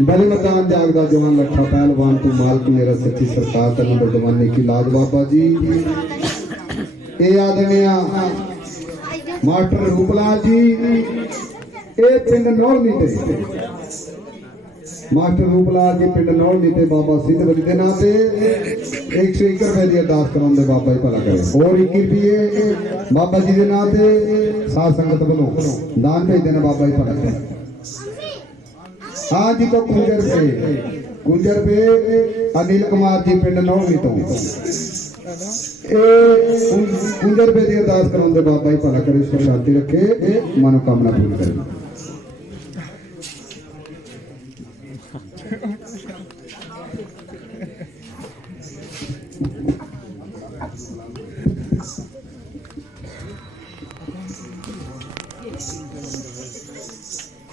बड़े मकान जागदा जवान लठा पहलवान तू मालक मेरा सच्ची सरकार तेन बदवाने की लाज बाबा जी। ये आदमिया मास्टर रूपलाल जी ये पिंड नौलनी ते मास्टर रूपलाल जी पिंड नौलनी ते बाबा सिद्ध बली के नाम से 101 रुपए की अरदास कराउंदे बाबा जी भला करे और 21 रुपये बाबा जी के नाम से साध संगत वालों दान भेज देना बाबा जी भला करे। हाँ जी तो कुंजर पे अनिल कुमार जी पिंड नौवी तो कुंजर पे अरदास कराउंदे बाबा जी भला करे सुख शांति रखे मनोकामना पूरी करे।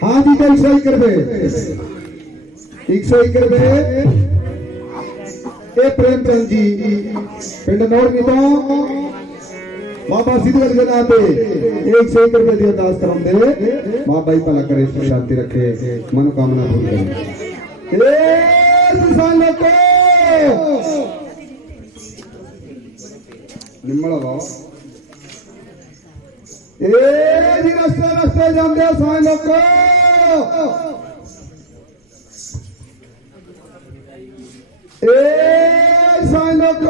हाँ जी तो 101 रुपए 101 रुपए ये प्रेमचंद जी पिंड नौलनी तो बाबा सिद्ध बली के नाम पे 101 रुपए की अरदास कराउंदे बाबा जी भला करे सुख शांति रखे मनोकामना पूरी करे। निम्मला बाबा जी रस्ते रस्ते जाते साईं लोग साईं लोग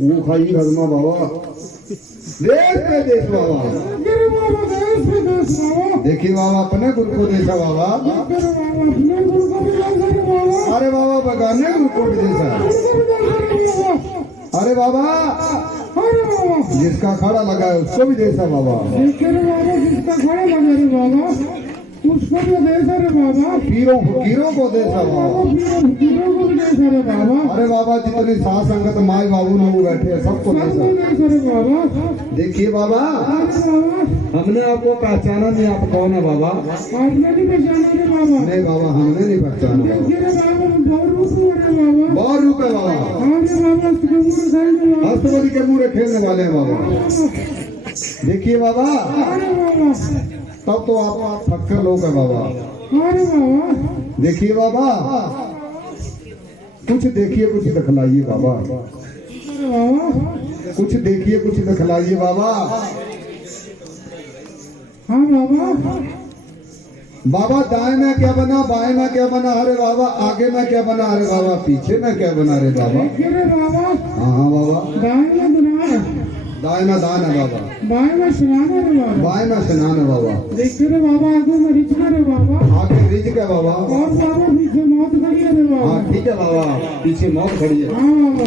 वो खाई हजमा बाबा देश पे देश बाबा देखिए बाबा अपने गुरु को देखा बाबा अरे बाबा बगाने गुरु को भी देखा अरे बाबा जिसका खड़ा लगा है उसको भी देखा बाबा जिसका खड़ा लगा रे बाबा उसको भी देखा रे बाबा पीरों को देखा बाबा पीरों को भी देखा रे बाबा अरे बाबा जितनी साथ संगत माई बाबू लोग बैठे हैं सबको देखा रे बाबा। देखिए बाबा हमने आपको पहचाना नहीं आप कौन है बाबा आपने नहीं पहचाना रे बाबा नहीं बाबा हमने नहीं पहचाना बहुत रूप है बाबा अष्टपदी के मुँह खेलने वाले हैं बाबा। देखिए बाबा तब तो आप फक्कर लोग है बाबा। देखिए बाबा कुछ देखिए कुछ दिखलाइए बाबा कुछ देखिए कुछ दिखलाइए बाबा। हाँ बाबा बाबा दाएं में क्या बना बाएं में क्या बना अरे बाबा आगे में क्या बना अरे बाबा पीछे में क्या बना रे बाबा। हाँ हाँ बाबा दाएं में दान है बाबा बाएं में स्नान है बाबा बाएं में स्नान है बाबा। देखिए रे बाबा आगे में रिच है बाबा आगे रिज है बाबा और बाबा पीछे मौत खड़ी है बाबा। हाँ ठीक है बाबा पीछे मौत खड़ी है। हाँ बाबा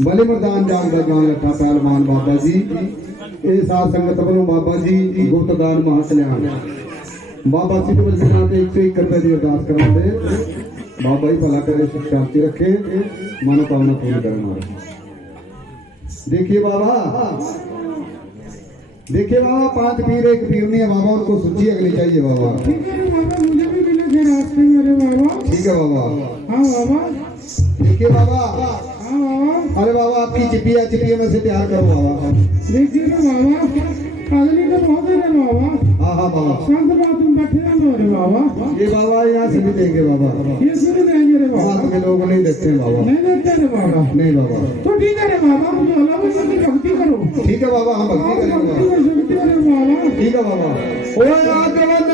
बले मरदान जागदा जवान लठा पहलवान बाबा जी ये साध संगत वालों बाबा जी गुप्तदान महाकल्याण बाबा सिद्ध बलदेव नाथ 101 रुपए की अरदास करा दे बाबा ही भला करे सुख शांति रखे मनोकामना पूरी करने वाले। देखिए बाबा 5 पीर एक पीरनी है बाबा, उनको सूची अगली चाहिए बाबा। ठीक है रे बाबा, मुझे भी मिले थे रास्ते में रे बाबा। ठीक है बाबा। हाँ बाबा। देखिए बाबा। हाँ बाबा। अरे बाबा आपकी चिपिया में से तैयार करो बाबा। देखिए रे बाबा, आदमी तो बहुत है रे बाबा। हाँ हाँ बाबा। शांत बात तुम बैठे रहो रे बाबा। ये बाबा यहाँ से भी देंगे बाबा। ये सुन देंगे रे बाबा। रात में लोग नहीं देखते हैं बाबा। नहीं देखते रे बाबा। नहीं बाबा। तो ठीक है रे बाबा, मुझे अलावा इसकी भक्ति करो। ठीक है बाबा, हम भक्ति करेंगे बाबा। भक्ति करो रे बाबा। ठीक है बाबा। ओए आगमन